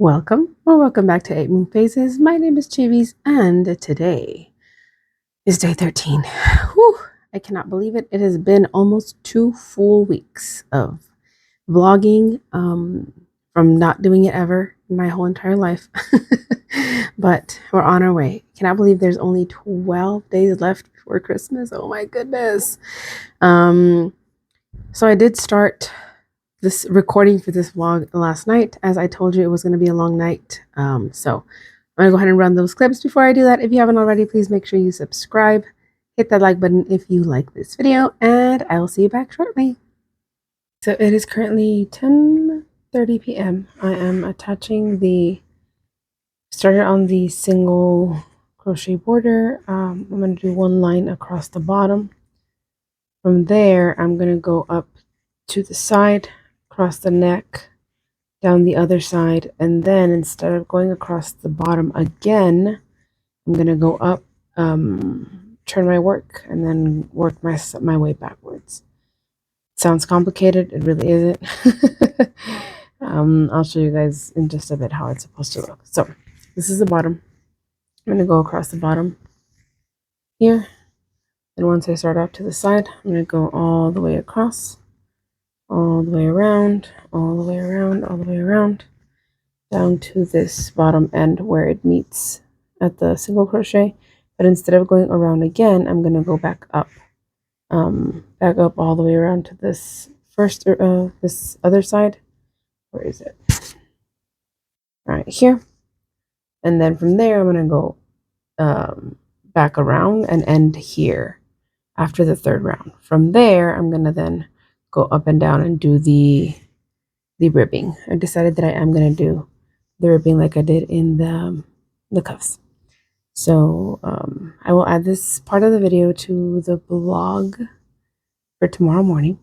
Welcome or welcome back to 8 Moon Phases. My name is Chivis and today is day 13. Whew, I cannot believe it. It has been almost 2 full weeks of vlogging from not doing it ever in my whole entire life. But we're on our way. Cannot believe there's only 12 days left before Christmas. Oh my goodness. So I did start this recording for this vlog last night. As I told you, it was going to be a long night. So I'm going to go ahead and run those clips. Before I do that, if you haven't already, please make sure you subscribe. Hit that like button if you like this video, and I will see you back shortly. So it is currently 10:30 p.m. I am attaching started on the single crochet border. I'm going to do one line across the bottom. From there, I'm going to go up to the side, across the neck, down the other side, and then instead of going across the bottom again, I'm going to go up, turn my work, and then work my way backwards. Sounds complicated. It really isn't. I'll show you guys in just a bit how it's supposed to look. So this is the bottom. I'm going to go across the bottom here. And once I start off to the side, I'm going to go all the way across, all the way around, all the way around, all the way around, down to this bottom end where it meets at the single crochet. But instead of going around again, I'm going to go back up all the way around to this this other side. Where is it? Right here. And then from there, I'm going to go back around and end here after the third round. From there, I'm going to then go up and down and do the ribbing. I decided that I am going to do the ribbing like I did in the cuffs. So I will add this part of the video to the blog for tomorrow morning.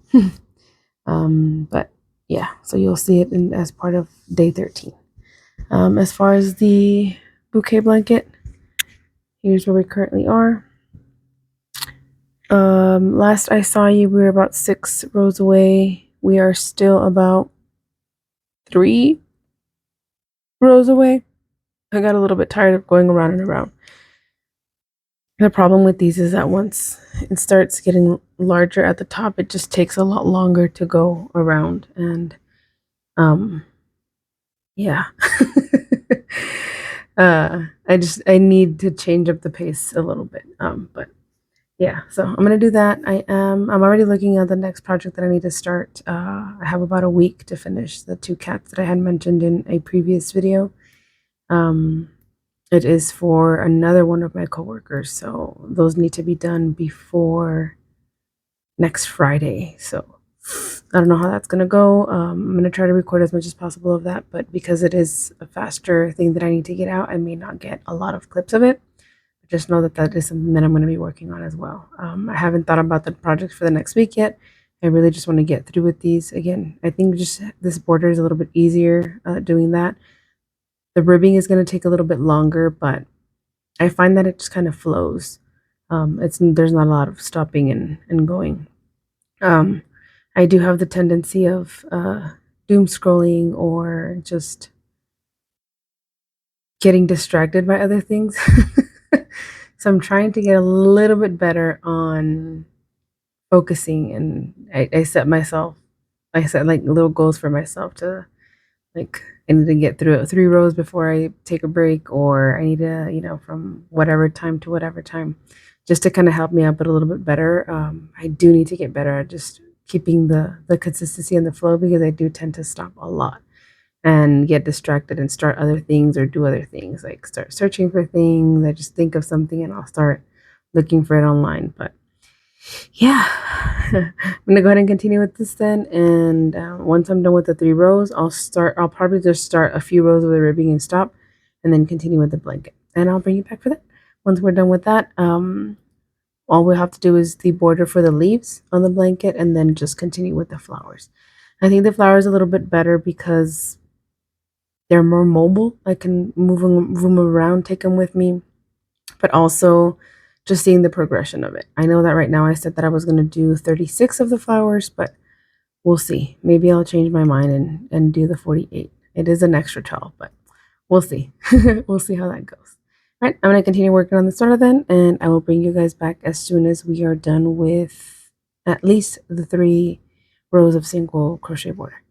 But yeah, so you'll see it as part of day 13. As far as the bouquet blanket, here's where we currently are. Last I saw you, we were about 6 rows away. We are still about 3 rows away. I got a little bit tired of going around and around. The problem with these is that once it starts getting larger at the top, it just takes a lot longer to go around. And yeah. I need to change up the pace a little bit. But yeah, so I'm gonna do that. I'm already looking at the next project that I need to start. I have about a week to finish the 2 cats that I had mentioned in a previous video. It is for another one of my coworkers, so those need to be done before next Friday. So I don't know how that's gonna go. I'm gonna try to record as much as possible of that, but because it is a faster thing that I need to get out, I may not get a lot of clips of it. Just know that is something that I'm going to be working on as well. I haven't thought about the project for the next week yet. I really just want to get through with these. Again, I think just this border is a little bit easier doing that. The ribbing is going to take a little bit longer, but I find that it just kind of flows. There's not a lot of stopping and going. I do have the tendency of doom scrolling or just getting distracted by other things. So I'm trying to get a little bit better on focusing, and I set like little goals for myself to, like, I need to get through 3 rows before I take a break, or I need to, from whatever time to whatever time, just to kind of help me out a little bit better. I do need to get better at just keeping the consistency and the flow, because I do tend to stop a lot and get distracted and start other things or do other things, like start searching for things. I just think of something and I'll start looking for it online. But yeah, I'm gonna go ahead and continue with this then. And once I'm done with the 3 rows, I'll probably just start a few rows of the ribbing and stop, and then continue with the blanket. And I'll bring you back for that. Once we're done with that, all we'll have to do is the border for the leaves on the blanket, and then just continue with the flowers. I think the flowers are a little bit better because they're more mobile. I can move them around, take them with me, but also just seeing the progression of it. I know that right now I said that I was going to do 36 of the flowers, but we'll see. Maybe I'll change my mind and do the 48. It is an extra 12, but we'll see. We'll see how that goes. All right, I'm going to continue working on the starter then, and I will bring you guys back as soon as we are done with at least the 3 rows of single crochet border.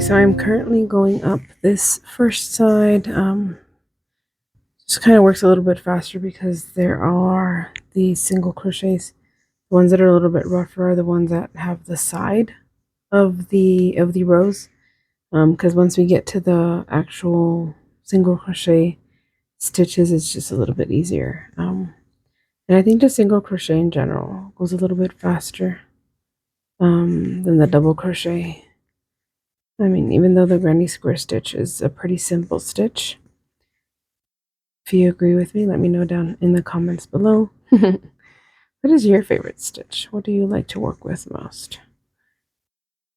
So I'm currently going up this first side. Just kind of works a little bit faster because there are these single crochets. The ones that are a little bit rougher are the ones that have the side of the rows. Because once we get to the actual single crochet stitches, it's just a little bit easier. And I think the single crochet in general goes a little bit faster than the double crochet. I mean, even though the granny square stitch is a pretty simple stitch. If you agree with me, let me know down in the comments below. What is your favorite stitch? What do you like to work with most?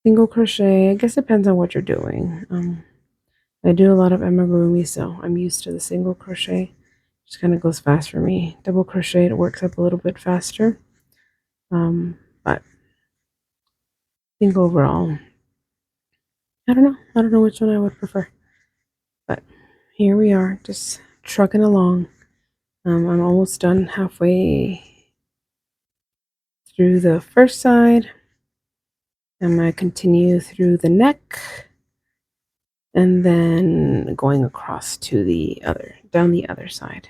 Single crochet, I guess it depends on what you're doing. I do a lot of amigurumi, so I'm used to the single crochet. Just kind of goes fast for me. Double crochet, it works up a little bit faster. But I think overall, I don't know. I don't know which one I would prefer. But here we are, just trucking along. I'm almost done halfway through the first side. I'm going to continue through the neck and then going across to the other, down the other side.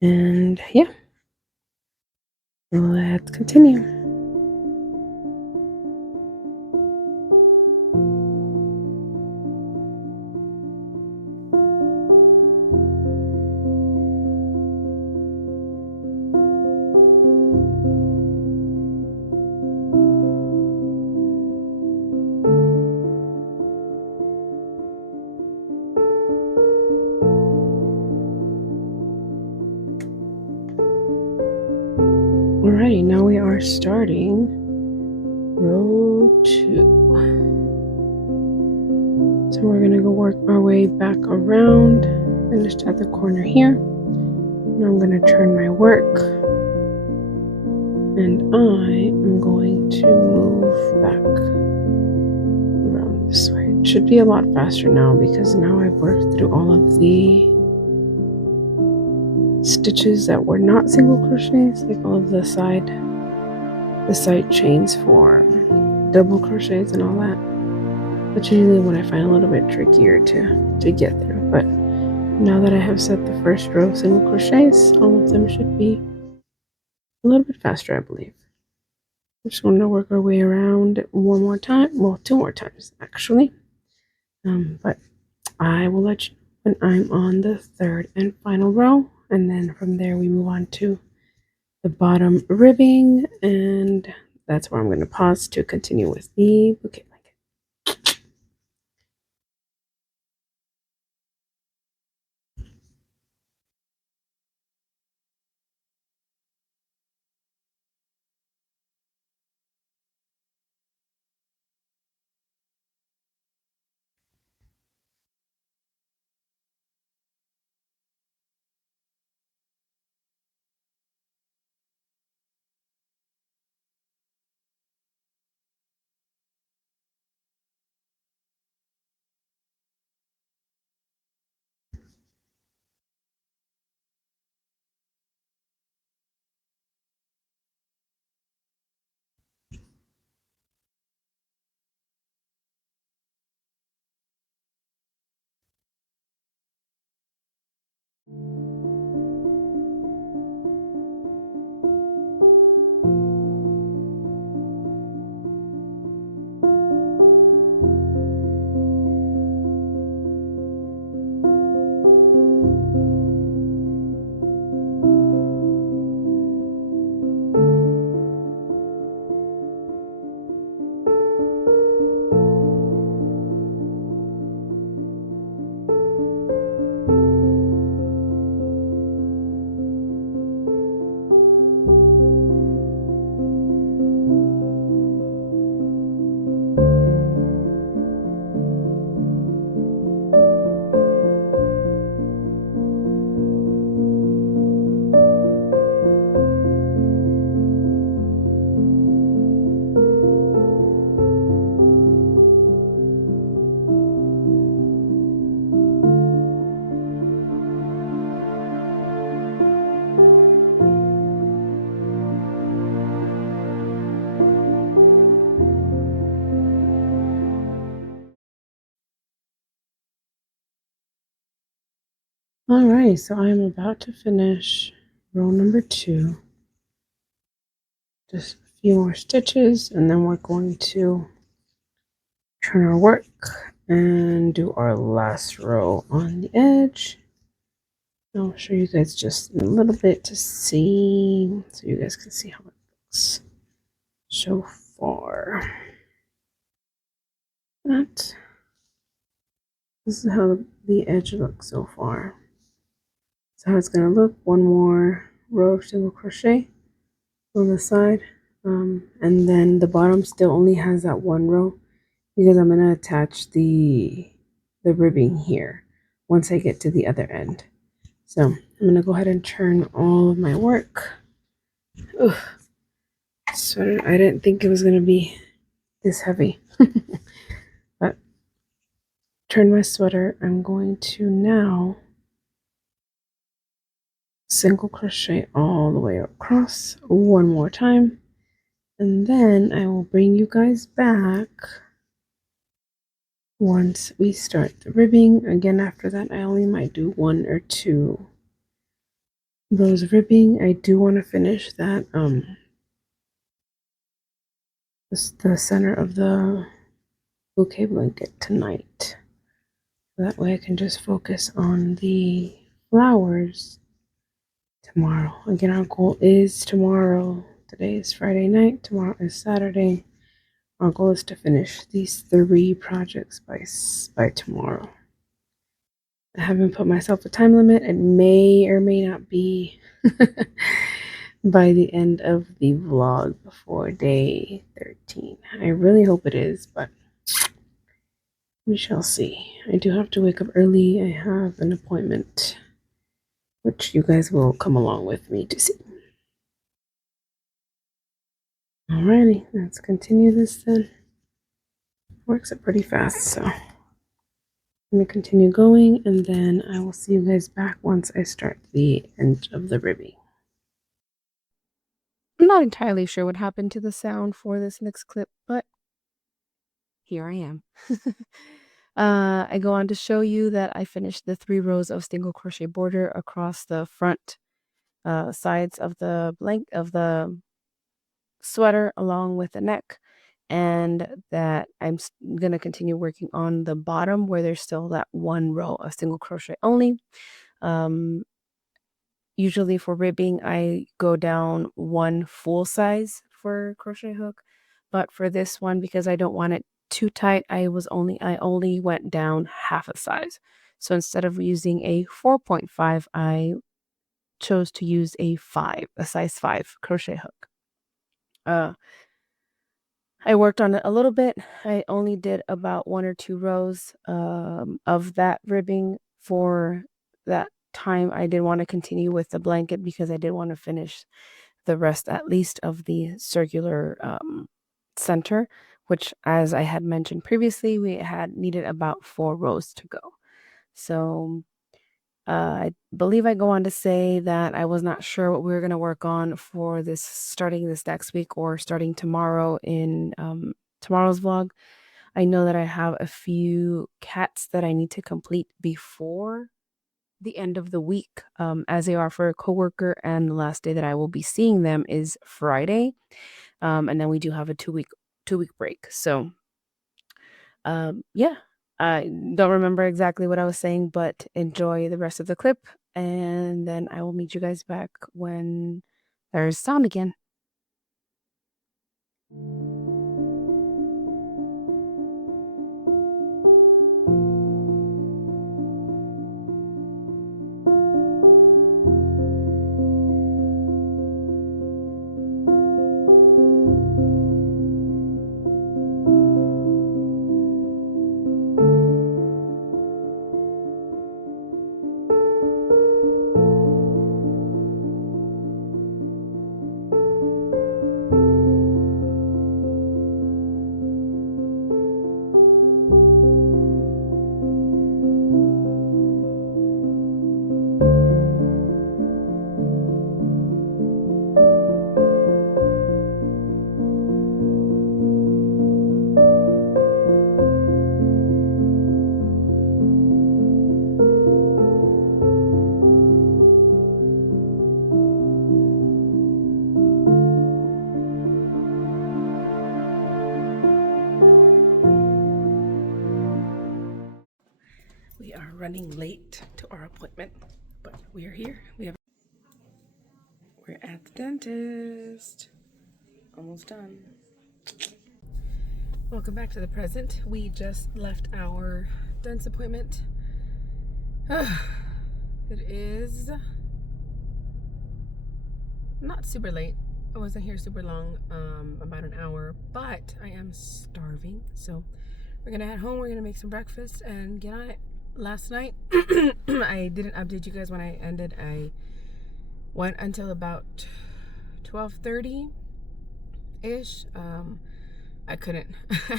And yeah, let's continue. Alrighty, now we are starting row 2. So we're gonna go work our way back around, finished at the corner here. Now I'm gonna turn my work and I am going to move back around this way. It should be a lot faster now because now I've worked through all of the stitches that were not single crochets, like all of the side chains for double crochets and all that. That's usually what I find a little bit trickier to get through. But now that I have set the first row of single crochets, all of them should be a little bit faster, I believe. I'm just going to work our way around one more time. Well, 2 more times actually. But I will let you know when I'm on the 3rd and final row, and then from there we move on to the bottom ribbing, and that's where I'm going to pause to continue with the bouquet blanket. Alright, so I am about to finish row number 2. Just a few more stitches, and then we're going to turn our work and do our last row on the edge. I'll show you guys just a little bit to see, so you guys can see how it looks so far. This is how the edge looks so far. So how it's going to look. One more row of single crochet on the side, and then the bottom still only has that one row because I'm going to attach the ribbing here once I get to the other end. So I'm going to go ahead and turn all of my work. Ugh, sweater. I didn't think it was going to be this heavy. But turn my sweater. I'm going to now single crochet all the way across one more time, and then I will bring you guys back once we start the ribbing. Again, after that I only might do 1 or 2 rows of ribbing. I do want to finish that the center of the bouquet blanket tonight. That way I can just focus on the flowers tomorrow. Again, our goal is tomorrow. Today is Friday night. Tomorrow is Saturday. Our goal is to finish these 3 projects by tomorrow. I haven't put myself a time limit. It may or may not be by the end of the vlog before day 13. I really hope it is, but we shall see. I do have to wake up early. I have an appointment, which you guys will come along with me to see. Alrighty, let's continue this then. Works up pretty fast, so I'm going to continue going, and then I will see you guys back once I start the end of the ribbing. I'm not entirely sure what happened to the sound for this next clip, but here I am. I go on to show you that I finished the 3 rows of single crochet border across the front sides of the sweater along with the neck, and that I'm going to continue working on the bottom where there's still that 1 row of single crochet only. Usually for ribbing, I go down 1 full size for crochet hook, but for this one, because I don't want it too tight, I only went down half a size. So instead of using a 4.5, I chose to use a size 5 crochet hook. I worked on it a little bit. I only did about 1 or 2 rows of that ribbing for that time. I did want to continue with the blanket because I did want to finish the rest, at least, of the circular center, which, as I had mentioned previously, we had needed about 4 rows to go. So I believe I go on to say that I was not sure what we were going to work on for this, starting this next week or starting tomorrow in tomorrow's vlog. I know that I have a few cats that I need to complete before the end of the week, as they are for a coworker, and the last day that I will be seeing them is Friday, and then we do have a 2-week break. So yeah, I don't remember exactly what I was saying, but enjoy the rest of the clip, and then I will meet you guys back when there's sound again. running late to our appointment, but we are here. We're at the dentist. Almost done. Welcome back to the present. We just left our dentist appointment. It is not super late. I wasn't here super long, about an hour, but I am starving. So we're gonna head home. We're gonna make some breakfast and get on it. Last night, I didn't update you guys when I ended. I went until about 12:30-ish. I couldn't.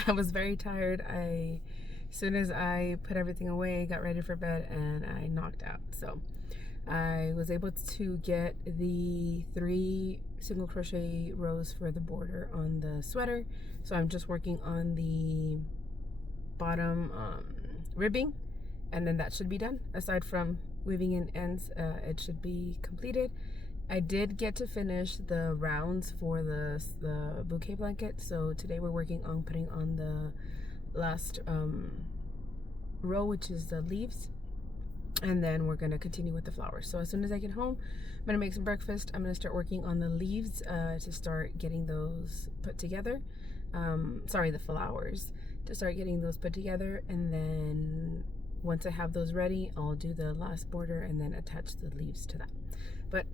I was very tired. As soon as I put everything away, got ready for bed, and I knocked out. So I was able to get the 3 single crochet rows for the border on the sweater. So I'm just working on the bottom ribbing, and then that should be done. Aside from weaving in ends, it should be completed. I did get to finish the rounds for the bouquet blanket. So today we're working on putting on the last row, which is the leaves. And then we're going to continue with the flowers. So as soon as I get home, I'm going to make some breakfast. I'm going to start working on the leaves to start getting those put together. The flowers, to start getting those put together. And then once I have those ready, I'll do the last border and then attach the leaves to that. But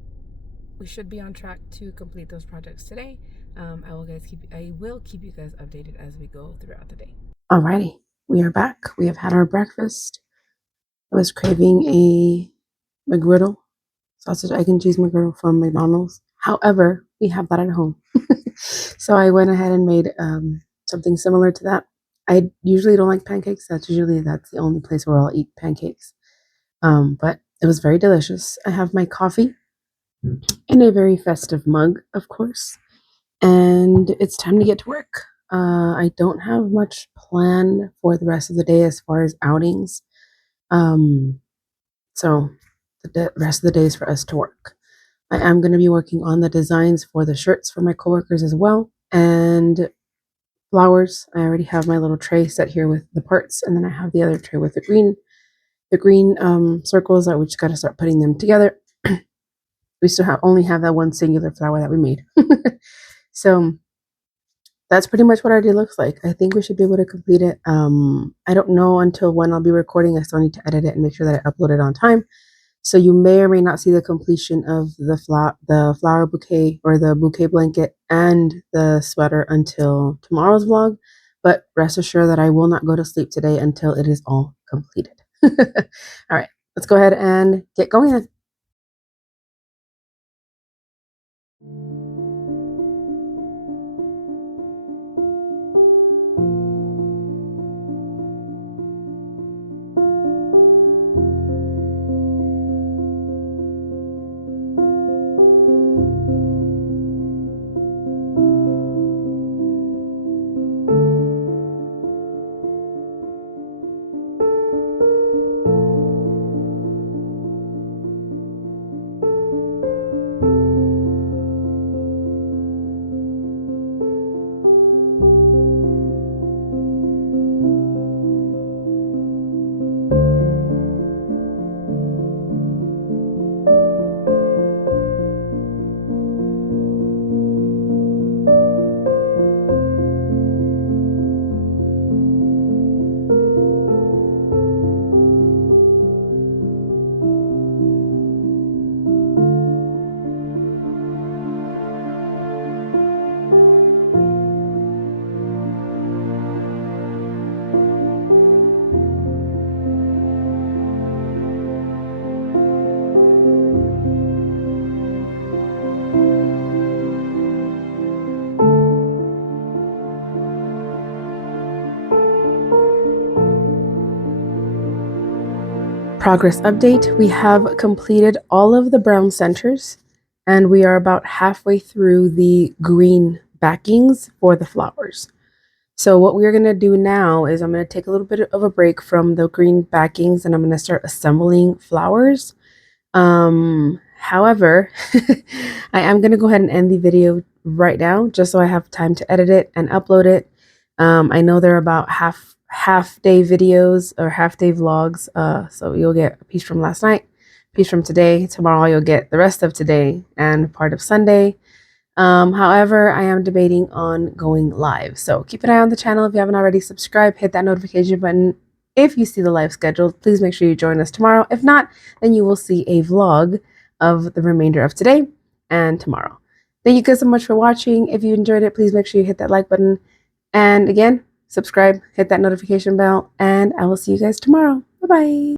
we should be on track to complete those projects today. I will keep you guys updated as we go throughout the day. Alrighty, we are back. We have had our breakfast. I was craving a McGriddle, sausage, egg, and cheese McGriddle from McDonald's. However, we have that at home. So I went ahead and made something similar to that. I usually don't like pancakes. That's the only place where I'll eat pancakes. But it was very delicious. I have my coffee in a very festive mug, of course. And it's time to get to work. I don't have much planned for the rest of the day as far as outings. So the rest of the day is for us to work. I am going to be working on the designs for the shirts for my coworkers as well, and flowers. I already have my little tray set here with the parts, and then I have the other tray with the green circles that we just got to start putting them together. We still only have that one singular flower that we made. So that's pretty much what our day looks like. I think we should be able to complete it. I don't know until when I'll be recording. I still need to edit it and make sure that I upload it on time. So you may or may not see the completion of the flower bouquet or the bouquet blanket and the sweater until tomorrow's vlog. But rest assured that I will not go to sleep today until it is all completed. All right, let's go ahead and get going then. Progress update. We have completed all of the brown centers, and we are about halfway through the green backings for the flowers. So what we're going to do now is I'm going to take a little bit of a break from the green backings, and I'm going to start assembling flowers. However, I am going to go ahead and end the video right now just so I have time to edit it and upload it. I know they're about half day videos or half day vlogs. So you'll get a piece from last night, piece from today. Tomorrow you'll get the rest of today and part of Sunday. However, I am debating on going live. So keep an eye on the channel. If you haven't already, subscribe, hit that notification button. If you see the live schedule, please make sure you join us tomorrow. If not, then you will see a vlog of the remainder of today and tomorrow. Thank you guys so much for watching. If you enjoyed it, please make sure you hit that like button. And again, subscribe, hit that notification bell, and I will see you guys tomorrow. Bye-bye.